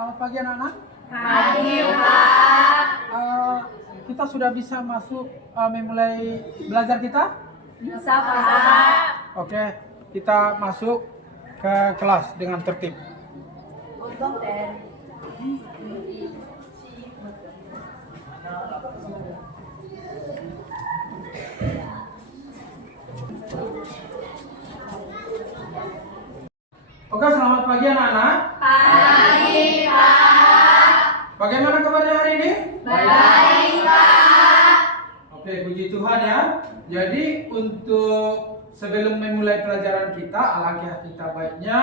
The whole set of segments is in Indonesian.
Selamat pagi anak-anak. Pagi, Pak. Kita sudah bisa masuk memulai belajar kita. Bisa, Pak. Oke, kita masuk ke kelas dengan tertib. Untung, Den. Oke, selamat pagi anak-anak. Pagi, Pak. Bagaimana kabarnya hari ini? Baik, Pak. Oke, puji Tuhan ya. Jadi untuk sebelum memulai pelajaran kita, alangkah kita baiknya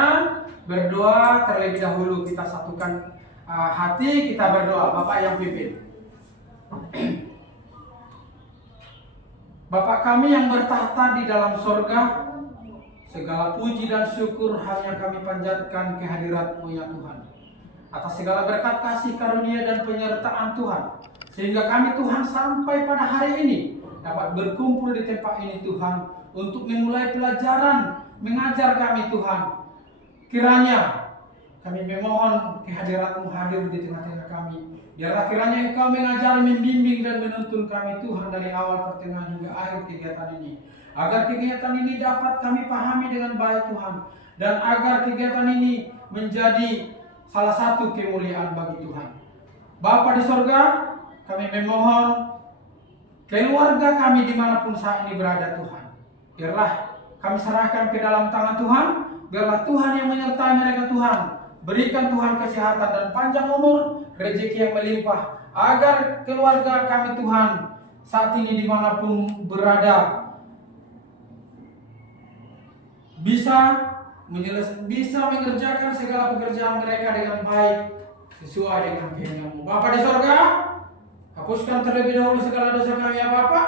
berdoa terlebih dahulu. Kita satukan hati, kita berdoa. Bapak yang pimpin. Bapak kami yang bertahta di dalam sorga, segala puji dan syukur hanya kami panjatkan kehadirat-Mu ya Tuhan. Atas segala berkat kasih karunia dan penyertaan Tuhan, sehingga kami Tuhan sampai pada hari ini dapat berkumpul di tempat ini Tuhan untuk memulai pelajaran mengajar kami Tuhan. Kiranya kami memohon kehadirat-Mu hadir di tengah-tengah kami. Biarlah kiranya Engkau mengajar, membimbing dan menuntun kami Tuhan dari awal pertengahan hingga akhir kegiatan ini. Agar kegiatan ini dapat kami pahami dengan baik Tuhan. Dan agar kegiatan ini menjadi salah satu kemuliaan bagi Tuhan. Bapa di sorga, kami memohon keluarga kami dimanapun saat ini berada Tuhan. Biarlah kami serahkan ke dalam tangan Tuhan. Biarlah Tuhan yang menyertai mereka Tuhan. Berikan Tuhan kesehatan dan panjang umur, rezeki yang melimpah. Agar keluarga kami Tuhan saat ini dimanapun berada bisa mengerjakan segala pekerjaan mereka dengan baik sesuai dengan kehendak-Mu. Bapa di sorga, hapuskan terlebih dahulu segala dosa kami ya Bapa,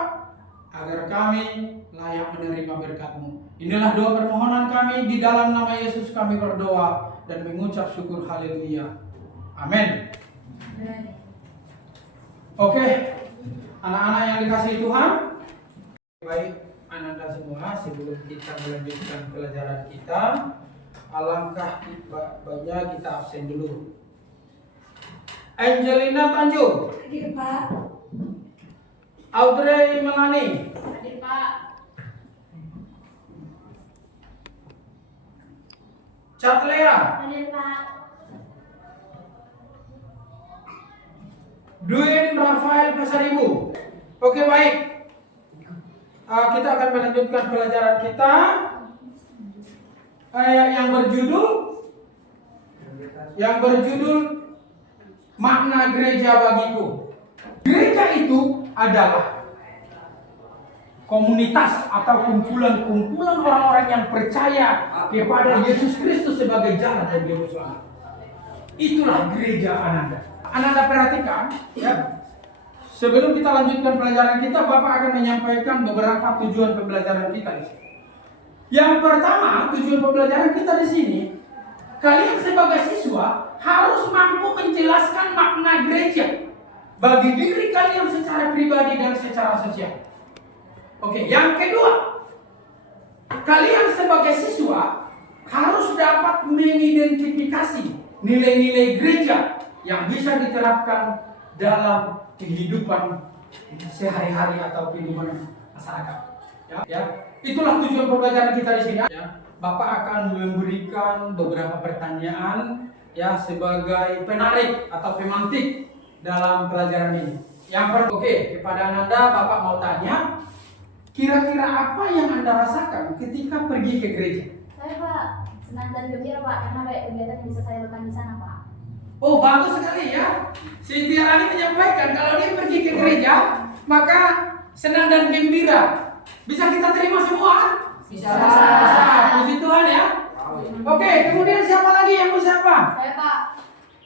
agar kami layak menerima berkat-Mu. Inilah doa permohonan kami, di dalam nama Yesus kami berdoa dan mengucap syukur haleluya. Amin. Oke, anak-anak yang dikasihi Tuhan, baik Anda semua, sebelum kita melanjutkan pelajaran kita, alangkah baiknya kita absen dulu. Angelina Tanjung. Hadir, Pak. Audrey Melani. Hadir, Pak. Catlea. Hadir, Pak. Duin Rafael Pasaribu. Oke, baik. Kita akan melanjutkan pelajaran kita yang berjudul makna gereja bagiku. Gereja itu adalah komunitas atau kumpulan orang-orang yang percaya kepada Yesus Kristus sebagai jalan dan juru selamat. Itulah gereja Ananda. Ananda perhatikan ya. Sebelum kita lanjutkan pelajaran kita, Bapak akan menyampaikan beberapa tujuan pembelajaran kita di sini. Yang pertama, tujuan pembelajaran kita di sini, kalian sebagai siswa harus mampu menjelaskan makna gereja bagi diri kalian secara pribadi dan secara sosial. Oke, yang kedua, kalian sebagai siswa harus dapat mengidentifikasi nilai-nilai gereja yang bisa diterapkan dalam kehidupan sehari-hari atau kehidupan masyarakat. Ya. Itulah tujuan pembelajaran kita di sini. Ya. Bapak akan memberikan beberapa pertanyaan ya sebagai penarik atau pemantik dalam pelajaran ini. Yang pertama, kepada Ananda Bapak mau tanya, kira-kira apa yang Anda rasakan ketika pergi ke gereja? Saya, Pak, senang dan gembira, Pak, karena banyak kegiatan yang bisa saya lakukan di sana, Pak. Oh, bagus sekali ya. Si Tiarani menyampaikan kalau dia pergi ke gereja, maka senang dan gembira. Bisa kita terima semua? Bisa. Puji Tuhan ya. Oke, kemudian siapa lagi yang mau siapa? Saya, Pak.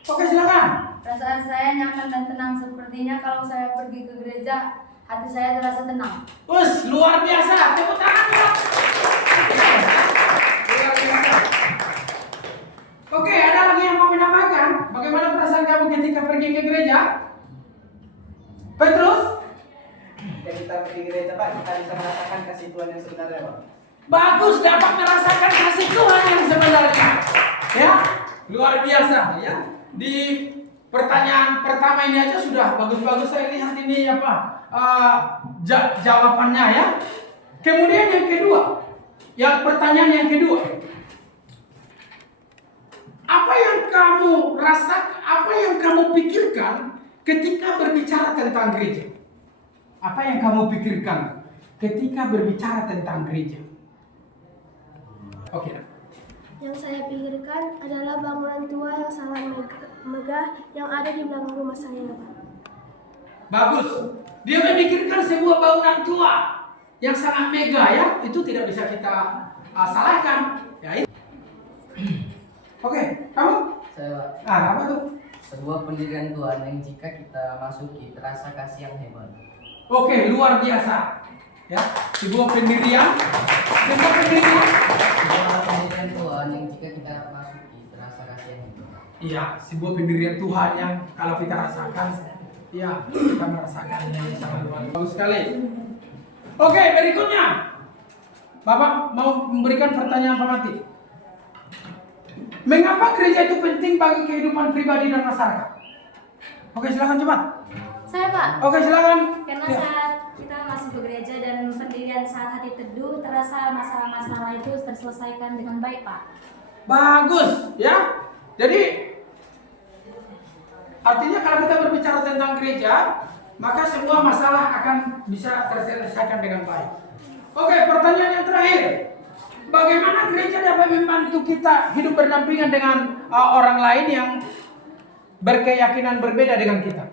Oke, silakan. Perasaan saya nyaman dan tenang. Sepertinya kalau saya pergi ke gereja, hati saya terasa tenang. Us, luar biasa. Tepuk tangan ya. Luar biasa. Oke, ada lagi yang mau menambahkan? Bagaimana perasaan kamu ketika pergi ke gereja? Petrus? Ketika kita pergi gereja Pak, kita bisa merasakan kasih Tuhan yang sebenarnya Pak. Bagus, dapat merasakan kasih Tuhan yang sebenarnya. Ya, luar biasa ya. di pertanyaan pertama ini aja sudah bagus-bagus saya lihat ini apa jawabannya ya. Kemudian yang kedua, pertanyaan yang kedua, apa yang kamu rasakan, apa yang kamu pikirkan ketika berbicara tentang gereja? Apa yang kamu pikirkan ketika berbicara tentang gereja? Oke. Yang saya pikirkan adalah bangunan tua yang sangat megah yang ada di belakang rumah saya, Pak. Bagus. Dia memikirkan sebuah bangunan tua yang sangat megah ya. Itu tidak bisa kita salahkan. Ya, itu. Oke, kamu? Saya Apa tuh? sebuah pendirian Tuhan yang jika kita masuki terasa kasih yang hebat. Oke, luar biasa. Ya, sebuah pendirian. Sebuah pendirian Tuhan yang jika kita masuki terasa kasih yang hebat. Iya, sebuah pendirian Tuhan yang kalau kita rasakan, ya kita merasakannya sangat luar biasa. Bagus sekali. Oke, berikutnya. Bapak mau memberikan pertanyaan Pak Mati. Mengapa gereja itu penting bagi kehidupan pribadi dan masyarakat? Oke, silakan cepat. Saya, Pak. Oke, silakan. Karena Ya. saat kita masuk ke gereja dan pendirian saat hati teduh, terasa masalah-masalah itu terselesaikan dengan baik, Pak. Bagus, ya. Jadi artinya kalau kita berbicara tentang gereja, maka semua masalah akan bisa terselesaikan dengan baik. Oke, pertanyaan yang terakhir. Bagaimana gereja dapat membantu kita hidup berdampingan dengan orang lain yang berkeyakinan berbeda dengan kita?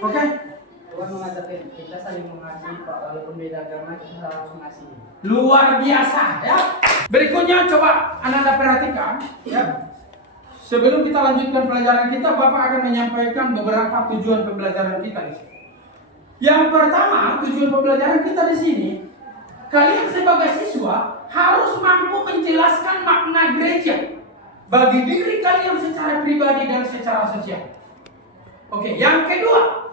Oke? Tuhan mengajarkan kita saling mengasihi, Pak. Walaupun beda agama kita harus mengasihi. Luar biasa, ya. Berikutnya coba Anda perhatikan, ya. Sebelum kita lanjutkan pelajaran kita, Bapak akan menyampaikan beberapa tujuan pembelajaran kita di sini. Yang pertama, tujuan pembelajaran kita di sini, kalian sebagai siswa harus mampu menjelaskan makna gereja bagi diri kalian secara pribadi dan secara sosial. Oke, yang kedua,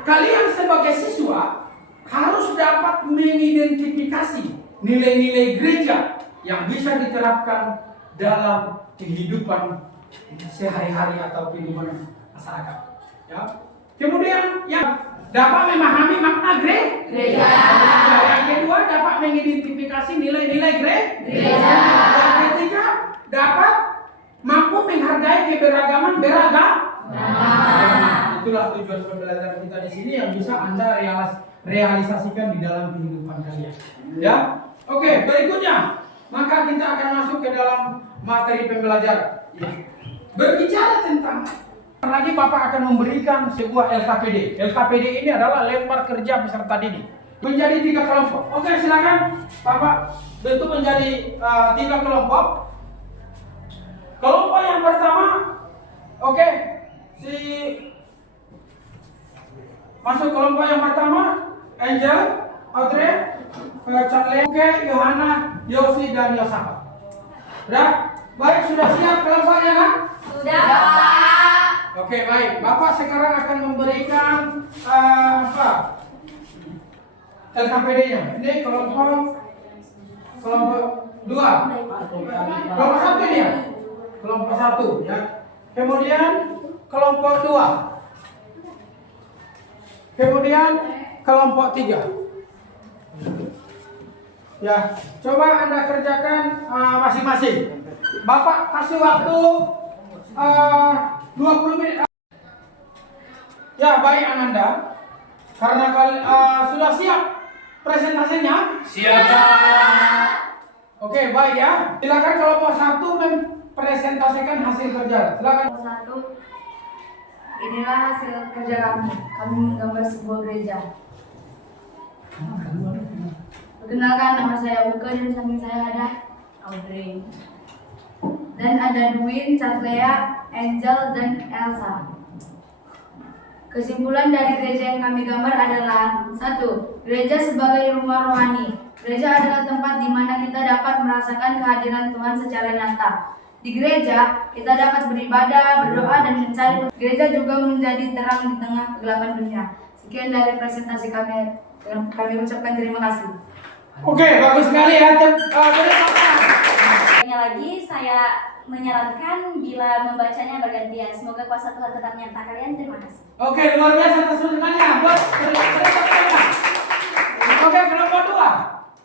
kalian sebagai siswa harus dapat mengidentifikasi nilai-nilai gereja yang bisa diterapkan dalam kehidupan sehari-hari atau kehidupan masyarakat. Ya. Kemudian yang dapat memahami makna gereja. Yang kedua dapat mengidentifikasi nilai-nilai gereja. Yang ketiga dapat mampu menghargai keberagaman Itulah tujuan pembelajaran kita di sini yang bisa Anda realisasikan di dalam kehidupan kalian. Ya. Oke, berikutnya maka kita akan masuk ke dalam materi pembelajaran. Berbicara tentang lagi Bapak akan memberikan sebuah LKPD. LKPD ini adalah lembar kerja peserta didik. Menjadi 3 kelompok. Oke, silakan Bapak bentuk menjadi 3 kelompok. Kelompok yang pertama, oke, masuk kelompok yang pertama, Angel, Audrey, Charlie, oke, Yohana, Yosi dan Yosafat. Sudah? Baik, sudah siap kelompoknya kan? Sudah, Pak. Oke, baik. Bapak sekarang akan memberikan LKPD-nya. Ini kelompok 2. Kelompok 1 ini ya? Kelompok 1 ya. Kemudian kelompok 2. Kemudian kelompok 3. Ya, coba Anda kerjakan masing-masing. Bapak kasih waktu 20 menit. Ya, baik Ananda. Karena sudah siap presentasinya? Siap. Oke, baik ya. Silakan kelompok 1 mempresentasikan hasil kerja. Silakan. Satu, inilah hasil kerja kami. Kami menggambar sebuah gereja. Perkenalkan, nama saya Uke dan samping saya ada Audrey. Dan ada Dwin, Catlea, Angel, dan Elsa. Kesimpulan dari gereja yang kami gambar adalah: 1. Gereja sebagai rumah rohani. Gereja adalah tempat di mana kita dapat merasakan kehadiran Tuhan secara nyata. Di gereja, kita dapat beribadah, berdoa, dan mencari. Gereja juga menjadi terang di tengah kegelapan dunia. Sekian dari presentasi kami. Kami ucapkan terima kasih. Oke, bagus sekali ya. Lagi saya menyarankan bila membacanya bergantian. Semoga kuasa Tuhan tetap menyertai kalian. Terima kasih. Oke, luar biasa atas suntikannya. Buat berikan. Oke, kelompok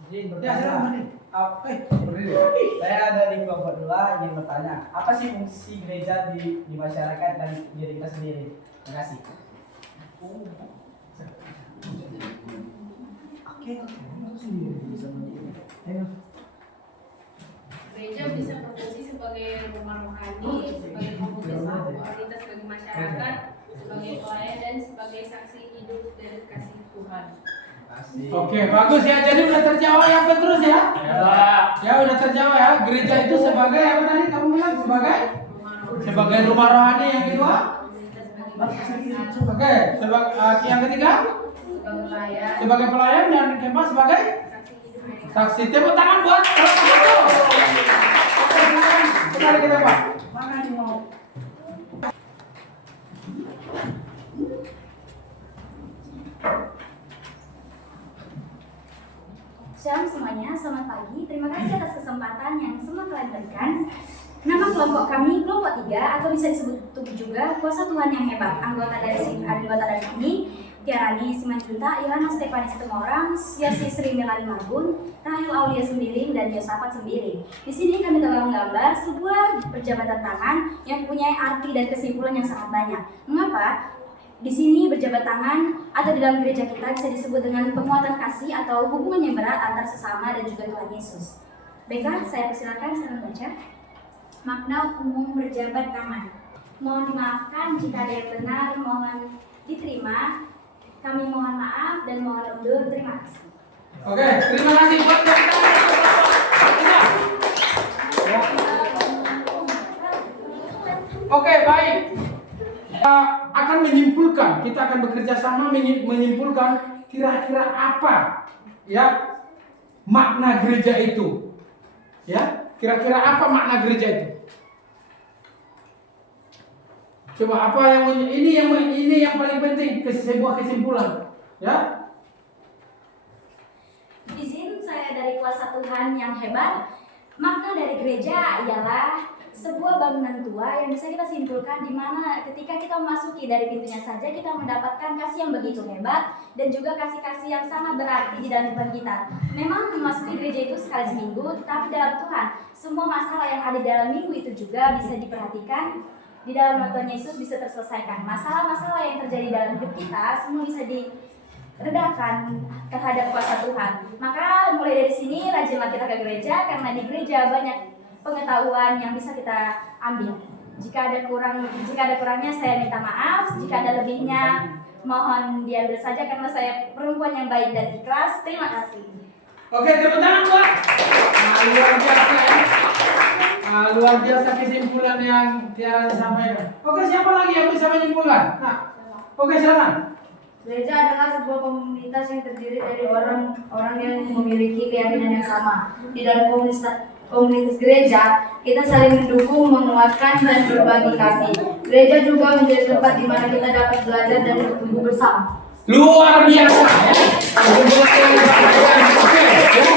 2. Ya, silakan nih. Saya ada di kelompok 2 ingin bertanya, apa sih fungsi gereja di masyarakat dan diri kita sendiri? Terima kasih. Gereja bisa berfungsi sebagai rumah rohani, sebagai komunitas bagi masyarakat, sebagai pelayan dan sebagai saksi hidup dari kasih Tuhan. Oke, bagus ya. Jadi udah terjawab ya, terus ya. Ya udah terjawab ya. Gereja itu sebagai apa tadi kamu bilang sebagai rumah rohani. Yang kedua? Oke, sebagai yang ketiga? Sebagai pelayan dan keempat sebagai saksi. Tepuk tangan buat kelompok itu. Oke, kita Pak. Mana yang mau? Shalom semuanya, selamat pagi. Terima kasih atas kesempatan yang semua kalian berikan. Nama kelompok kami kelompok 3 atau bisa disebut juga kuasa Tuhan yang hebat. Anggota dari kami Tiarani Simanjunta, Yohanes Stepanis Temorang, Yosi Sri Melani Marbun, Rahel Aulia Sembiring, dan Yosafat Sembiring. Di sini kami telah menggambar sebuah perjabatan tangan yang mempunyai arti dan kesimpulan yang sangat banyak. Mengapa? Di sini berjabat tangan atau di dalam gereja kita bisa disebut dengan penguatan kasih atau hubungan yang berat antar sesama dan juga Tuhan Yesus. Baiklah, saya persilakan saya membaca. Makna umum berjabat tangan. Mohon dimaafkan jika ada yang benar, mohon diterima. Kami mohon maaf dan mohon undur. Terima kasih. Oke, terima kasih buat Oke, baik. Kita akan menyimpulkan, kita akan bekerja sama menyimpulkan kira-kira apa ya makna gereja itu. Ya, kira-kira apa makna gereja itu? Coba apa yang ini yang paling penting, sebuah kesimpulan, ya. Izin saya dari kuasa Tuhan yang hebat. Makna dari gereja ialah sebuah bangunan tua yang bisa kita simpulkan di mana ketika kita memasuki dari pintunya saja kita mendapatkan kasih yang begitu hebat dan juga kasih-kasih yang sangat berarti di dalam Tuhan kita. Memang memasuki gereja itu sekali seminggu, tetapi dalam Tuhan semua masalah yang ada di dalam minggu itu juga bisa diperhatikan. Di dalam Tuhan Yesus bisa terselesaikan. Masalah-masalah yang terjadi dalam hidup kita semua bisa diredakan terhadap kuasa Tuhan. Maka mulai dari sini rajinlah kita ke gereja, karena di gereja banyak pengetahuan yang bisa kita ambil. Jika ada kurangnya saya minta maaf. Jika ada lebihnya mohon diambil saja, karena saya perempuan yang baik dan ikhlas. Terima kasih. Oke, tepuk tangan buat. Luar biasa ya. Luar biasa kesimpulan yang Tiara disampaikan. Oke, siapa lagi yang bisa menyimpulkan? Oke, silakan. Gereja adalah sebuah komunitas yang terdiri dari orang-orang yang memiliki keyakinan yang sama. Di dalam komunitas gereja, kita saling mendukung, menguatkan, dan berbagi kasih. Gereja juga menjadi tempat di mana kita dapat belajar dan bertumbuh bersama. Luar biasa ya. Oke, ya.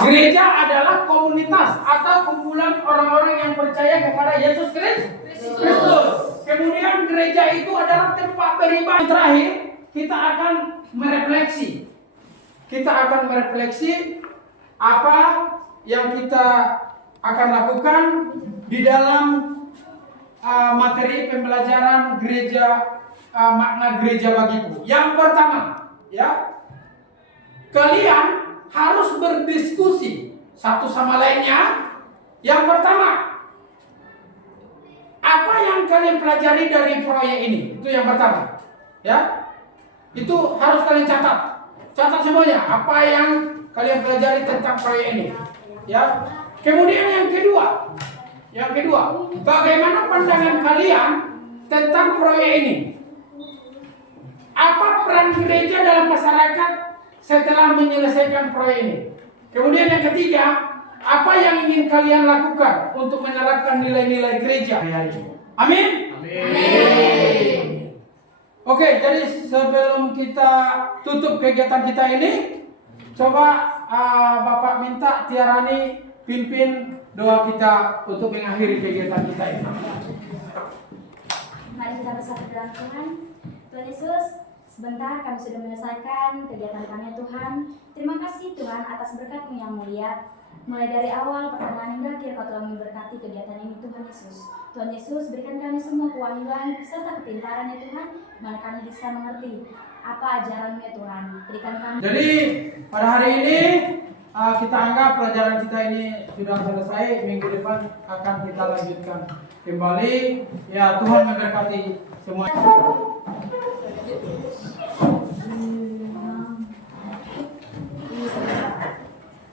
Gereja adalah komunitas atau kumpulan orang-orang yang percaya kepada Yesus Kristus. Kemudian gereja itu adalah tempat beribadah. Terakhir, kita akan merefleksi. Apa yang kita akan lakukan di dalam materi pembelajaran gereja, makna gereja bagiku. Yang pertama, ya, kalian harus berdiskusi satu sama lainnya. Yang pertama, apa yang kalian pelajari dari proyek ini? Itu yang pertama, ya. Itu harus kalian catat semuanya. Apa yang kalian pelajari tentang proyek ini, ya. Kemudian yang kedua, bagaimana pandangan kalian tentang proyek ini? Apa peran gereja dalam masyarakat setelah menyelesaikan proyek ini? Kemudian yang ketiga, apa yang ingin kalian lakukan untuk menerapkan nilai-nilai gereja hari ini? Amin? Amin. Oke, jadi sebelum kita tutup kegiatan kita ini, coba Bapak minta Tiarani pimpin doa kita untuk mengakhiri kegiatan kita ini. Mari kita bersatu dalam Tuhan. Tuhan Yesus, sebentar kami sudah menyelesaikan kegiatan kami Tuhan. Terima kasih Tuhan atas berkat-Mu yang mulia. Mulai dari awal pertengahan hingga akhir Kau telah memberkati kegiatan ini Tuhan Yesus. Tuhan Yesus, berikan kami semua kewahyuan serta kepintaran ya Tuhan, mana kami bisa mengerti apa ajaran-Mu ya Tuhan. Berikan kami. Jadi pada hari ini kita anggap pelajaran kita ini sudah selesai. Minggu depan akan kita lanjutkan kembali. Ya, Tuhan memberkati semua.